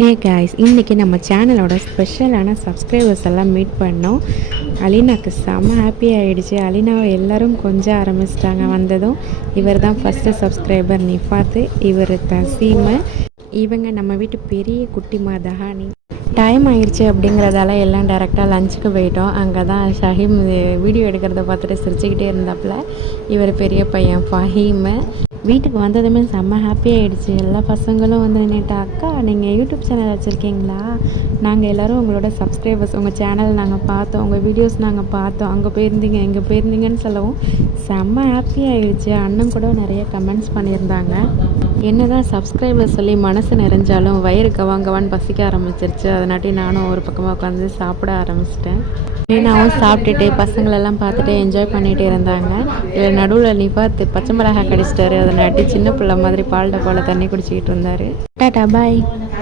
Hey guys, இன்றைக்கி நம்ம சேனலோட ஸ்பெஷலான சப்ஸ்கிரைபர்ஸ் எல்லாம் மீட் பண்ணோம். அலினாக்கு செம்ம ஹாப்பி ஆகிடுச்சு. அலினாவை எல்லோரும் கொஞ்சம் ஆரம்பிச்சிட்டாங்க. வந்ததும் இவர் தான் ஃபஸ்ட்டு சப்ஸ்கிரைபர் நிஃபாத்து, இவர் தசீமு, இவங்க நம்ம வீட்டு பெரிய குட்டிமா தஹானி. டைம் ஆயிடுச்சு அப்படிங்கிறதால எல்லாம் டேரெக்டாக லஞ்சுக்கு போயிட்டோம். அங்கே தான் ஷஹீம் வீடியோ எடுக்கிறத பார்த்துட்டு சிரிச்சுக்கிட்டே இருந்தாப்புல. இவர் பெரிய பையன் ஃபஹீமு. வீட்டுக்கு வந்ததுமே செம்ம ஹாப்பி ஆகிடுச்சு. எல்லா பசங்களும் வந்து நின்றுட்டு, அக்கா நீங்கள் யூடியூப் சேனல் வச்சுருக்கீங்களா? நாங்கள் எல்லோரும் உங்களோட சப்ஸ்கிரைபர்ஸ், உங்கள் சேனல் நாங்கள் பார்த்தோம், உங்கள் வீடியோஸ் நாங்கள் பார்த்தோம், அங்கே போயிருந்தீங்க இங்கே போயிருந்தீங்கன்னு சொல்லவும் செம்ம ஹாப்பி ஆகிடுச்சு. அண்ணன் கூட நிறைய கமெண்ட்ஸ் பண்ணியிருந்தாங்க. என்ன தான் சப்ஸ்கிரைபர் சொல்லி மனசு நிறைஞ்சாலும் வயிறு கவாங்கவான்னு பசிக்க ஆரம்பிச்சிருச்சு. அதனாட்டி நானும் ஒரு பக்கமாக உட்காந்து சாப்பிட ஆரம்பிச்சிட்டேன். நான் சாப்பிட்டுட்டு பசங்களெல்லாம் பார்த்துட்டு என்ஜாய் பண்ணிகிட்டு இருந்தாங்க. இதில் நடுவில் நிஃபாத் பச்சை மிளகாய் கடிச்சிட்டாரு. அதனாட்டி சின்ன பிள்ளை மாதிரி பால் டப்பாவில் தண்ணி குடிச்சிக்கிட்டு இருந்தார். டாடா பாய்.